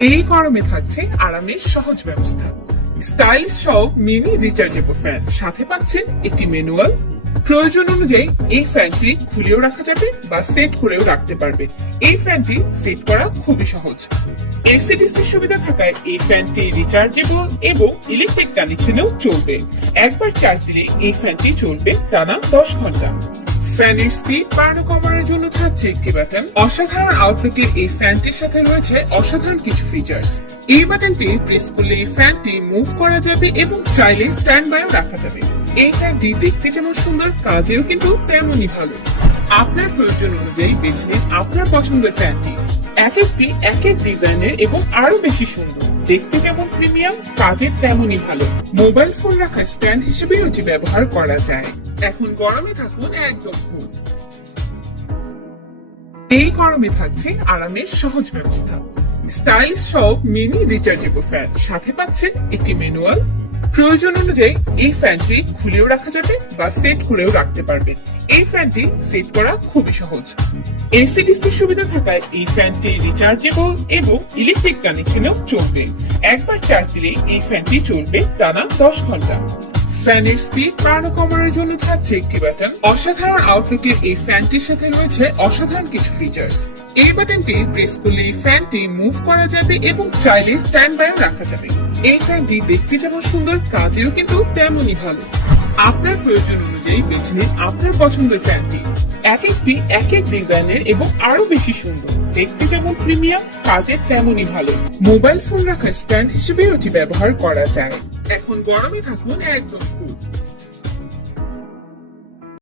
এই গরমে থাকছে আরামের সহজ ব্যবস্থা। স্টাইলিশ সব মিনি রিচার্জেবল ফ্যান, সাথে পাচ্ছেন একটি ম্যানুয়াল। প্রয়োজন অনুযায়ী এই ফ্যানটি খুলেও রাখা যাবে বা সেট করেও রাখতে পারবে। এই ফ্যানটি সেট করা খুবই সহজ। এসিডিসি সুবিধা থাকায় এই ফ্যানটি রিচার্জেবল এবং ইলেকট্রিক কানেকশনেও চলবে। একবার চার্জ দিলে এই ফ্যানটি চলবে টানা 10 ঘন্টা। ফ্যানের স্পিড বাড়ানো কমানোর জন্য থাকছে একটি বাটন। অসাধারণ আউটলুকের এই ফ্যানটির সাথে রয়েছে অসাধারণ কিছু ফিচার্স। এই বাটনটি প্রেস করলে এই ফ্যানটি মুভ করা যাবে এবং চাইলে স্ট্যান্ড বাইও রাখা যাবে। এই ফ্যানটি দেখতে যেমন সুন্দর, কাজেও কিন্তু তেমনই ভালো। আপনার প্রয়োজন অনুযায়ী বেছে নিন আপনার পছন্দের ফ্যানটি। এক একটি এক এক ডিজাইনের এবং আরো বেশি সুন্দর। দেখতে যেমন প্রিমিয়াম, কাজে তেমনই ভালো। মোবাইল ফোন রাখার স্ট্যান্ড হিসেবেও এটি ব্যবহার করা যায়। এখন গরমে থাকুন একদম কুল। এই গরমে থাকছে আরামের সহজ ব্যবস্থা। স্টাইলিশ সব মিনি রিচার্জেবল ফ্যান, সাথে পাচ্ছেন একটি ম্যানুয়াল। প্রয়োজন অনুযায়ী এই ফ্যানটি খুলেও রাখা যাবে বা সেট করেও রাখতে পারবে। এই ফ্যানটি সেট করা খুবই সহজ। এসিডিসি সুবিধা থাকায় এই ফ্যানটি রিচার্জেবল এবং ইলেকট্রিক কানেকশনেও চলবে। একবার চার্জ দিলে এই ফ্যানটি চলবে টানা 10 ঘন্টা। ফ্যানের স্পিড বাড়ানো কমানোর জন্য থাকছে একটি বাটন। অসাধারণ আউটলুকের এই ফ্যানটির সাথে রয়েছে অসাধারণ কিছু ফিচার্স। এই বাটনটি প্রেস করলে এই ফ্যানটি মুভ করা যাবে এবং চাইলে স্ট্যান্ড বাইও রাখা যাবে। এই ফ্যানটি দেখতে যেমন সুন্দর, কাজেও কিন্তু তেমনই ভালো। আপনার প্রয়োজন অনুযায়ী বেছে নিন আপনার পছন্দের ফ্যানটি। এক একটি এক এক ডিজাইনের এবং আরো বেশি সুন্দর। দেখতে যেমন প্রিমিয়াম, কাজে তেমনই ভালো। মোবাইল ফোন রাখার স্ট্যান্ড হিসেবেও এটি ব্যবহার করা যায়। এখন গরমে থাকুন একদম কুল।